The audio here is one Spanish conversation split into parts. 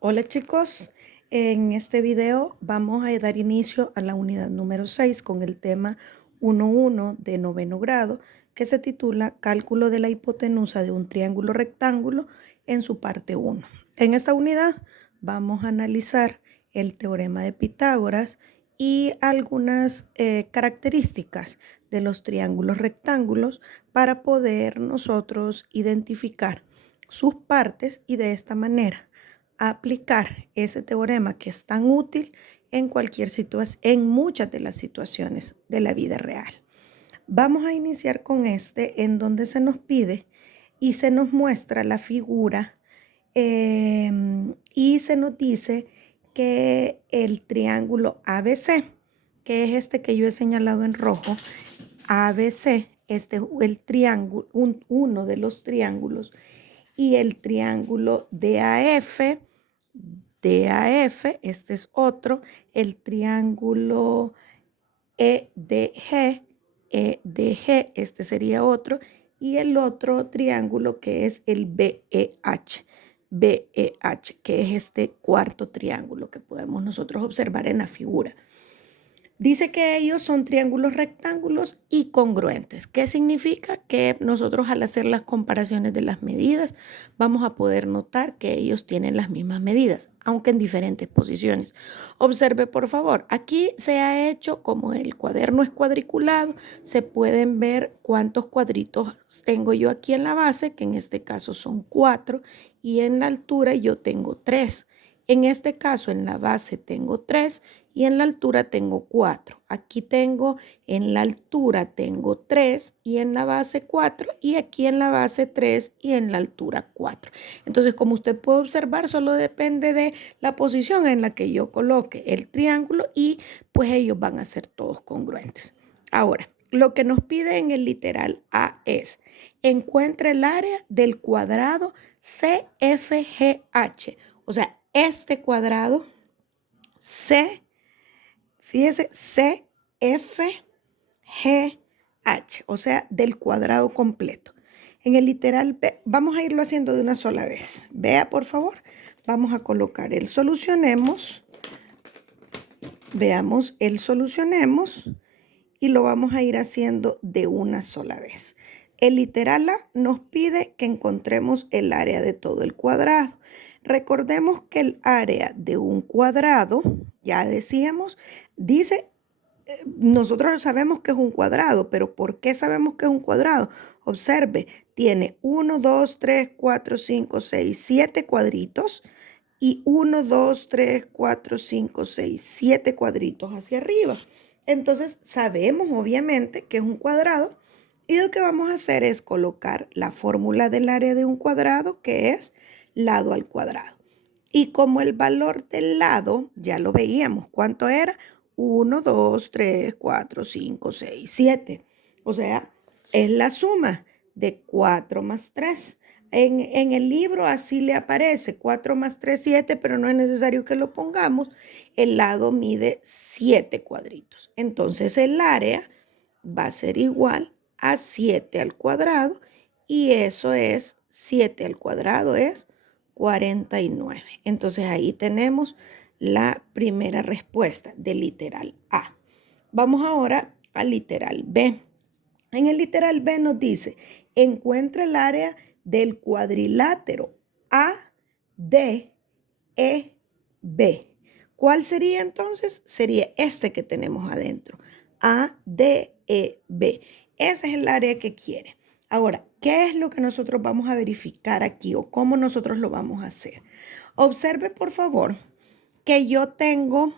Hola chicos, en este video vamos a dar inicio a la unidad número 6 con el tema 1.1 de noveno grado que se titula Cálculo de la hipotenusa de un triángulo rectángulo en su parte 1. En esta unidad vamos a analizar el teorema de Pitágoras y algunas características de los triángulos rectángulos para poder nosotros identificar sus partes y de esta manera aplicar ese teorema que es tan útil en cualquier situación, en muchas de las situaciones de la vida real. Vamos a iniciar con este en donde se nos pide y se nos muestra la figura y se nos dice que el triángulo ABC, que es este que yo he señalado en rojo, ABC, el triángulo, uno de los triángulos, y el triángulo DAF, este es otro, el triángulo EDG, este sería otro, y el otro triángulo que es el BEH, que es este cuarto triángulo que podemos nosotros observar en la figura. Dice que ellos son triángulos rectángulos y congruentes. ¿Qué significa? Que nosotros al hacer las comparaciones de las medidas vamos a poder notar que ellos tienen las mismas medidas, aunque en diferentes posiciones. Observe por favor, aquí se ha hecho como el cuaderno es cuadriculado, se pueden ver cuántos cuadritos tengo yo aquí en la base, que en este caso son 4, y en la altura yo tengo 3. En este caso, en la base tengo 3 y en la altura tengo 4. Aquí tengo, en la altura tengo 3 y en la base 4 y aquí en la base 3 y en la altura 4. Entonces, como usted puede observar, solo depende de la posición en la que yo coloque el triángulo y pues ellos van a ser todos congruentes. Ahora, lo que nos pide en el literal A es, encuentre el área del cuadrado CFGH. O sea, este cuadrado fíjese, CFGH, o sea, del cuadrado completo. En el literal B, vamos a irlo haciendo de una sola vez. Vea, por favor, vamos a colocar el solucionemos. Veamos el solucionemos y lo vamos a ir haciendo de una sola vez. El literal A nos pide que encontremos el área de todo el cuadrado. Recordemos que el área de un cuadrado, ya decíamos, dice, nosotros sabemos que es un cuadrado, pero ¿por qué sabemos que es un cuadrado? Observe, tiene 1, 2, 3, 4, 5, 6, 7 cuadritos y 1, 2, 3, 4, 5, 6, 7 cuadritos hacia arriba. Entonces sabemos obviamente que es un cuadrado y lo que vamos a hacer es colocar la fórmula del área de un cuadrado, que es lado al cuadrado. Y como el valor del lado, ya lo veíamos, ¿cuánto era? 1, 2, 3, 4, 5, 6, 7. O sea, es la suma de 4 más 3. En el libro así le aparece 4 más 3, 7, pero no es necesario que lo pongamos. El lado mide 7 cuadritos. Entonces el área va a ser igual a 7 al cuadrado y eso es 7 al cuadrado es 49. Entonces ahí tenemos la primera respuesta del literal A. Vamos ahora al literal B. En el literal B nos dice, encuentra el área del cuadrilátero ADEB. ¿Cuál sería entonces? Sería este que tenemos adentro, ADEB. Ese es el área que quiere. Ahora, ¿qué es lo que nosotros vamos a verificar aquí o cómo nosotros lo vamos a hacer? Observe, por favor, que yo tengo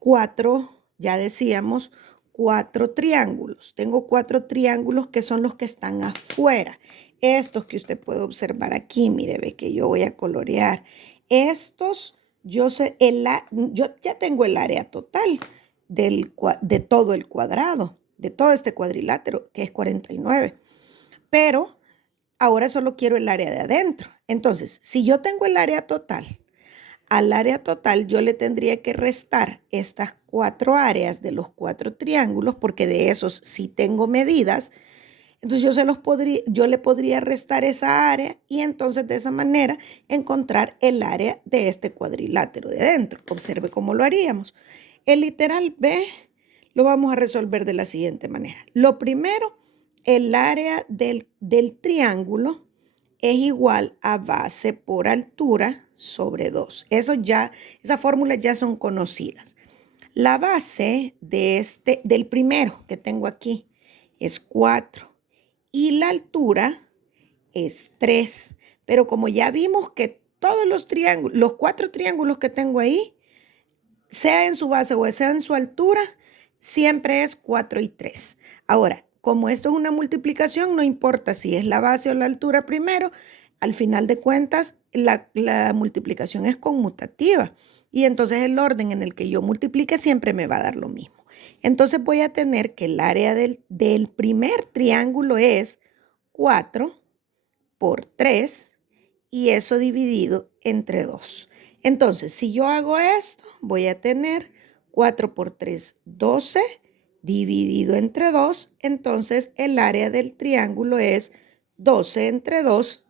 4, ya decíamos, 4 triángulos. Tengo 4 triángulos que son los que están afuera. Estos que usted puede observar aquí, mire, ve que yo voy a colorear. Estos, yo ya tengo el área total de todo el cuadrado, de todo este cuadrilátero, que es 49. Pero ahora solo quiero el área de adentro. Entonces, si yo tengo el área total, al área total yo le tendría que restar estas 4 áreas de los 4 triángulos, porque de esos sí tengo medidas, Entonces yo le podría restar esa área y entonces de esa manera encontrar el área de este cuadrilátero de adentro. Observe cómo lo haríamos. El literal B lo vamos a resolver de la siguiente manera. Lo primero, el área del triángulo es igual a base por altura sobre 2. Esas fórmulas ya son conocidas. La base del primero que tengo aquí es 4 y la altura es 3. Pero como ya vimos que todos los 4 triángulos que tengo ahí, sea en su base o sea en su altura, siempre es 4 y 3. Ahora, como esto es una multiplicación, no importa si es la base o la altura primero, al final de cuentas, la multiplicación es conmutativa. Y entonces el orden en el que yo multiplique siempre me va a dar lo mismo. Entonces voy a tener que el área del primer triángulo es 4 por 3 y eso dividido entre 2. Entonces, si yo hago esto, voy a tener 4 por 3, 12, dividido entre 2. Entonces, el área del triángulo es 12 entre 2,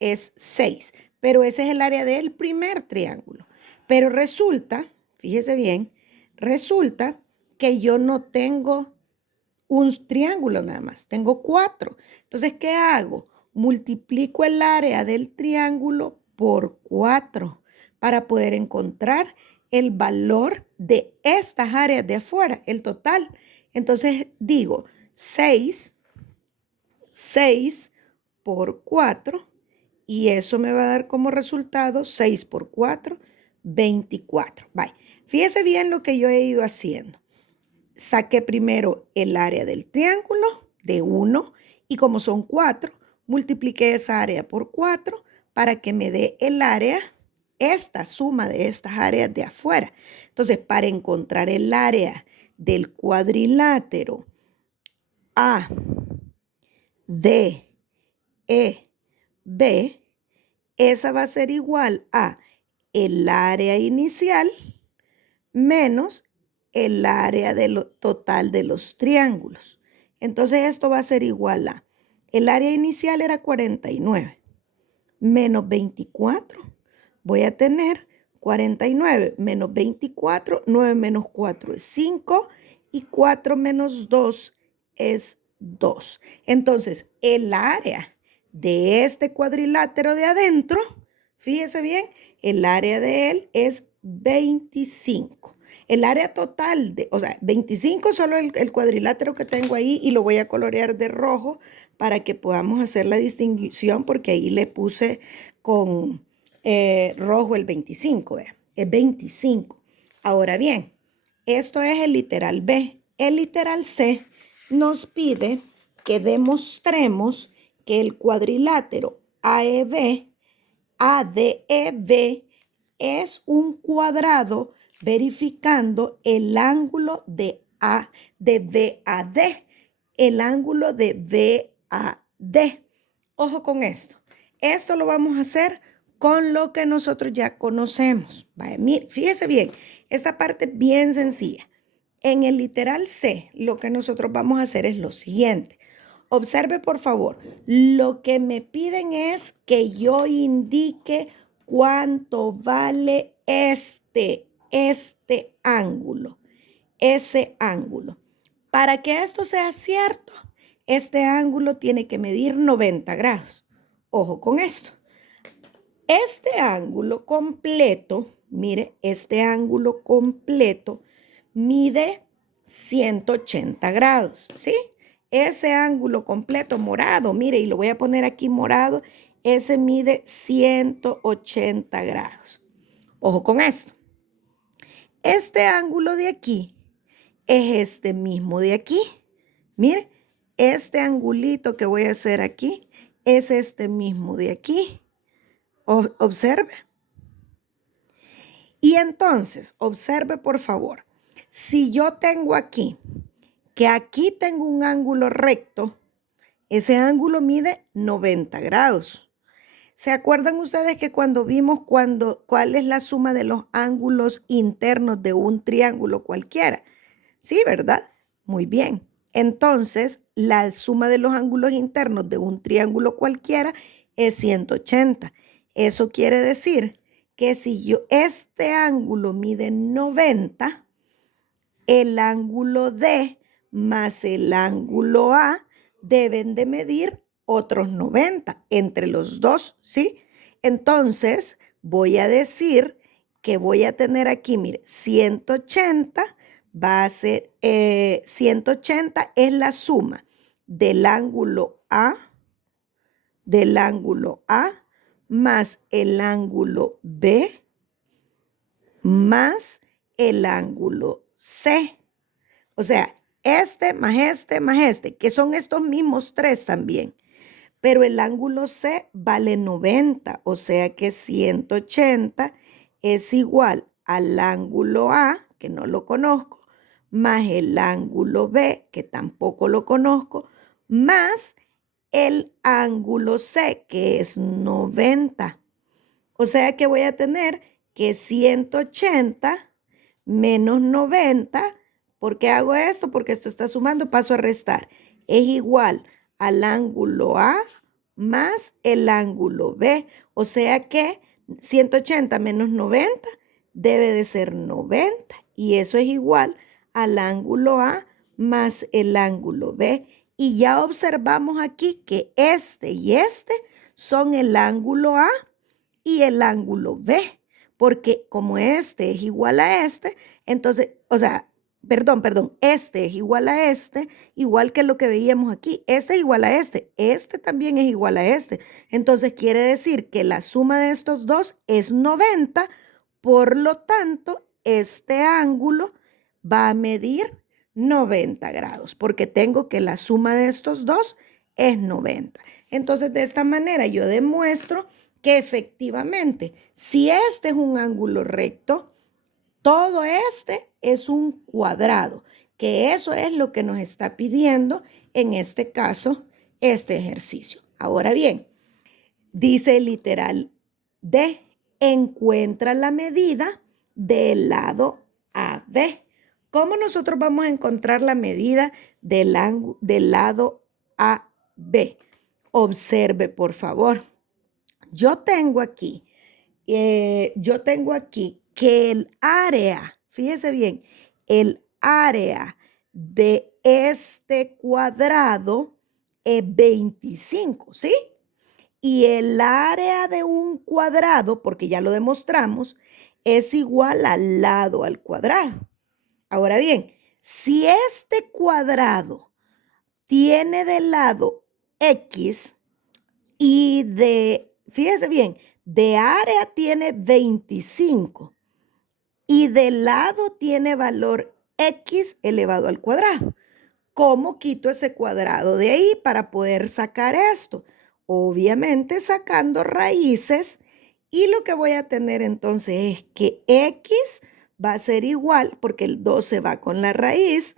es 6. Pero ese es el área del primer triángulo. Pero resulta, fíjese bien, resulta que yo no tengo un triángulo nada más, tengo 4. Entonces, ¿qué hago? Multiplico el área del triángulo por 4 para poder encontrar el valor de estas áreas de afuera, el total. Entonces digo 6 por 4 y eso me va a dar como resultado 6 por 4, 24. Bye. Fíjese bien lo que yo he ido haciendo. Saqué primero el área del triángulo de 1 y como son 4, multipliqué esa área por 4 para que me dé el área, esta suma de estas áreas de afuera. Entonces, para encontrar el área del cuadrilátero A, D, E, B, esa va a ser igual a el área inicial menos el área total de los triángulos. Entonces esto va a ser igual a, el área inicial era 49, menos 24, voy a tener 49 menos 24, 9 menos 4 es 5 y 4 menos 2 es 2. Entonces el área de este cuadrilátero de adentro, fíjese bien, el área de él es 25. El área total, o sea, 25 solo el cuadrilátero que tengo ahí y lo voy a colorear de rojo para que podamos hacer la distinción porque ahí le puse con rojo el 25, es 25. Ahora bien, esto es el literal B. El literal C nos pide que demostremos que el cuadrilátero ADEB es un cuadrado verificando el ángulo de BAD, el ángulo de BAD. Ojo con esto. Esto lo vamos a hacer con lo que nosotros ya conocemos. Vaya, mire, fíjese bien, esta parte es bien sencilla. En el literal C, lo que nosotros vamos a hacer es lo siguiente. Observe, por favor, lo que me piden es que yo indique cuánto vale este ángulo, ese ángulo. Para que esto sea cierto, este ángulo tiene que medir 90 grados. Ojo con esto. Este ángulo completo, mire, este ángulo completo mide 180 grados, ¿sí? Ese ángulo completo morado, mire, y lo voy a poner aquí morado, ese mide 180 grados. Ojo con esto. Este ángulo de aquí es este mismo de aquí. Mire, este angulito que voy a hacer aquí es este mismo de aquí. Observe. Y entonces, observe por favor, si yo tengo aquí, que aquí tengo un ángulo recto, ese ángulo mide 90 grados. ¿Se acuerdan ustedes que cuando vimos cuál es la suma de los ángulos internos de un triángulo cualquiera? Sí, ¿verdad? Muy bien. Entonces, la suma de los ángulos internos de un triángulo cualquiera es 180. Eso quiere decir que si este ángulo mide 90, el ángulo D más el ángulo A deben de medir otros 90 entre los dos, ¿sí? Entonces, voy a decir que voy a tener aquí, mire, 180 va a ser, 180 es la suma del ángulo A más el ángulo B más el ángulo C. O sea, este más este, que son estos mismos tres también. Pero el ángulo C vale 90, o sea que 180 es igual al ángulo A, que no lo conozco, más el ángulo B, que tampoco lo conozco, más el ángulo C, que es 90. O sea que voy a tener que 180 menos 90, ¿por qué hago esto? Porque esto está sumando, paso a restar. Es igual al ángulo A más el ángulo B. O sea que 180 menos 90 debe de ser 90. Y eso es igual al ángulo A más el ángulo B. Y ya observamos aquí que este y este son el ángulo A y el ángulo B, porque como este es igual a este, entonces, o sea, perdón, este es igual a este, igual que lo que veíamos aquí, este es igual a este también es igual a este. Entonces quiere decir que la suma de estos dos es 90, por lo tanto, este ángulo va a medir 90 grados, porque tengo que la suma de estos dos es 90. Entonces, de esta manera yo demuestro que efectivamente, si este es un ángulo recto, todo este es un cuadrado, que eso es lo que nos está pidiendo en este caso este ejercicio. Ahora bien, dice el literal D, encuentra la medida del lado AB. ¿Cómo nosotros vamos a encontrar la medida del lado AB? Observe, por favor. Yo tengo aquí que el área, fíjese bien, el área de este cuadrado es 25, ¿sí? Y el área de un cuadrado, porque ya lo demostramos, es igual al lado al cuadrado. Ahora bien, si este cuadrado tiene de lado X y fíjese bien, de área tiene 25 y de lado tiene valor X elevado al cuadrado. ¿Cómo quito ese cuadrado de ahí para poder sacar esto? Obviamente sacando raíces, y lo que voy a tener entonces es que X va a ser igual, porque el 12 va con la raíz,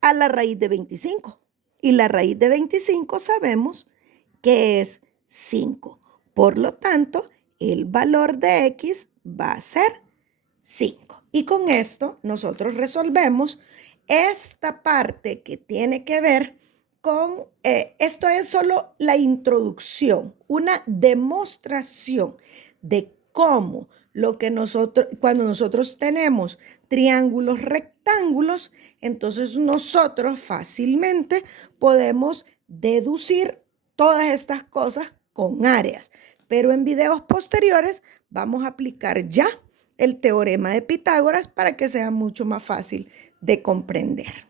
a la raíz de 25. Y la raíz de 25 sabemos que es 5. Por lo tanto, el valor de X va a ser 5. Y con esto nosotros resolvemos esta parte que tiene que ver con, esto es solo la introducción, una demostración de cómo cuando nosotros tenemos triángulos rectángulos, entonces nosotros fácilmente podemos deducir todas estas cosas con áreas. Pero en videos posteriores vamos a aplicar ya el teorema de Pitágoras para que sea mucho más fácil de comprender.